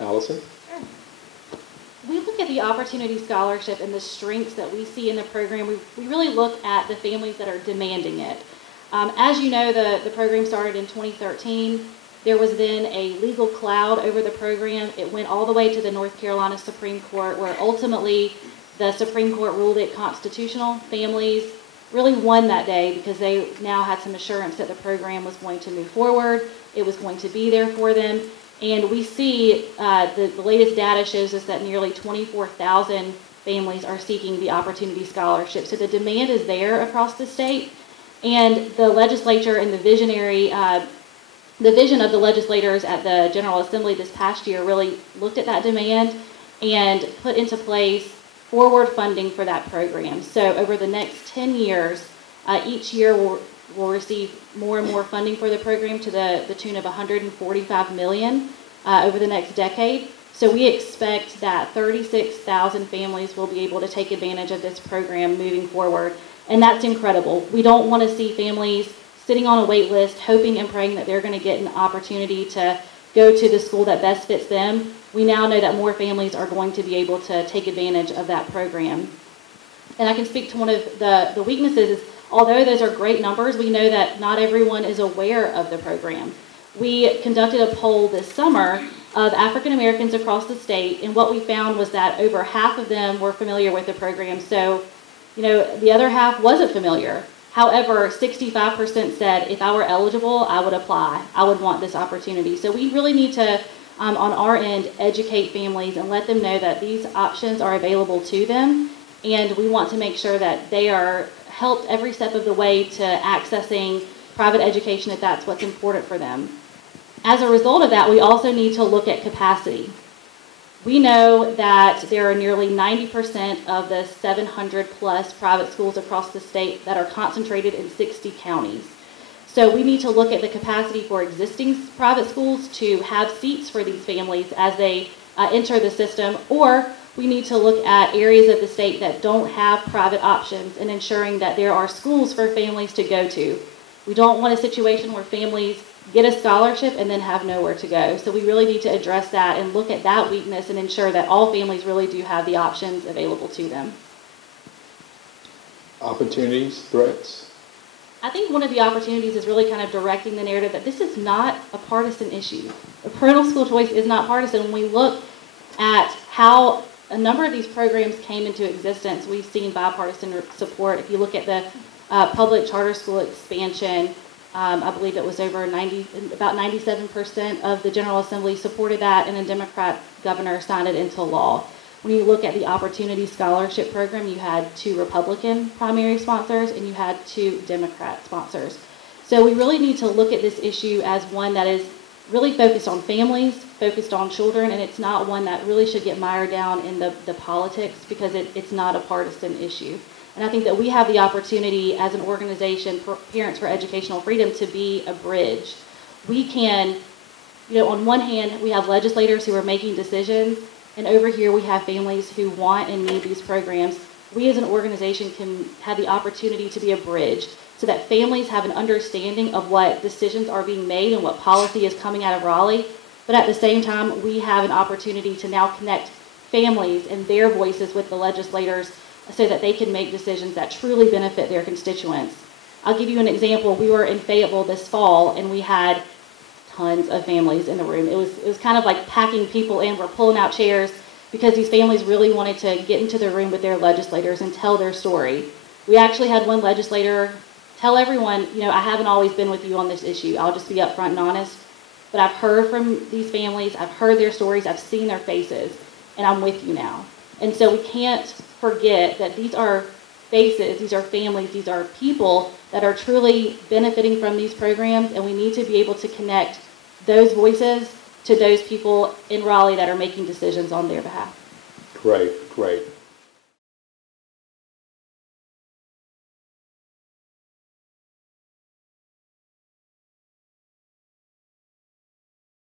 Allison? Sure. We look at the Opportunity Scholarship and the strengths that we see in the program. We really look at the families that are demanding it. As you know, the program started in 2013. There was then a legal cloud over the program. It went all the way to the North Carolina Supreme Court, where ultimately the Supreme Court ruled it constitutional. Families really won that day because they now had some assurance that the program was going to move forward. It was going to be there for them. And we see the latest data shows us that nearly 24,000 families are seeking the Opportunity Scholarship. So the demand is there across the state. And the legislature and the vision of the legislators at the General Assembly this past year really looked at that demand and put into place forward funding for that program. So over the next 10 years, each year we'll receive more and more funding for the program to the tune of $145 million over the next decade. So we expect that 36,000 families will be able to take advantage of this program moving forward. And that's incredible. We don't want to see families sitting on a wait list, hoping and praying that they're going to get an opportunity to go to the school that best fits them. We now know that more families are going to be able to take advantage of that program. And I can speak to one of the weaknesses is, although those are great numbers, we know that not everyone is aware of the program. We conducted a poll this summer of African Americans across the state, and what we found was that over half of them were familiar with the program. So, the other half wasn't familiar. However, 65% said if I were eligible, I would apply. I would want this opportunity. So we really need to, on our end, educate families and let them know that these options are available to them. And we want to make sure that they are helped every step of the way to accessing private education if that's what's important for them. As a result of that, we also need to look at capacity. We know that there are nearly 90% of the 700 plus private schools across the state that are concentrated in 60 counties. So we need to look at the capacity for existing private schools to have seats for these families as they enter the system, or we need to look at areas of the state that don't have private options and ensuring that there are schools for families to go to. We don't want a situation where families get a scholarship and then have nowhere to go. So we really need to address that and look at that weakness and ensure that all families really do have the options available to them. Opportunities, threats? I think one of the opportunities is really kind of directing the narrative that this is not a partisan issue. Parental school choice is not partisan. When we look at how a number of these programs came into existence, we've seen bipartisan support. If you look at the public charter school expansion, I believe it was about 97% of the General Assembly supported that, and a Democrat governor signed it into law. When you look at the Opportunity Scholarship Program, you had 2 Republican primary sponsors and you had 2 Democrat sponsors. So we really need to look at this issue as one that is really focused on families, focused on children, and it's not one that really should get mired down in the politics because it's not a partisan issue. And I think that we have the opportunity as an organization, Parents for Educational Freedom, to be a bridge. We can, on one hand, we have legislators who are making decisions, and over here we have families who want and need these programs. We as an organization can have the opportunity to be a bridge so that families have an understanding of what decisions are being made and what policy is coming out of Raleigh. But at the same time, we have an opportunity to now connect families and their voices with the legislators so that they can make decisions that truly benefit their constituents. I'll give you an example. We were in Fayetteville this fall, and we had tons of families in the room. It was kind of like packing people in. We're pulling out chairs because these families really wanted to get into the room with their legislators and tell their story. We actually had one legislator tell everyone, I haven't always been with you on this issue. I'll just be upfront and honest. But I've heard from these families. I've heard their stories. I've seen their faces. And I'm with you now. And so we can't forget that these are faces, these are families, these are people that are truly benefiting from these programs, and we need to be able to connect those voices to those people in Raleigh that are making decisions on their behalf. Great, great.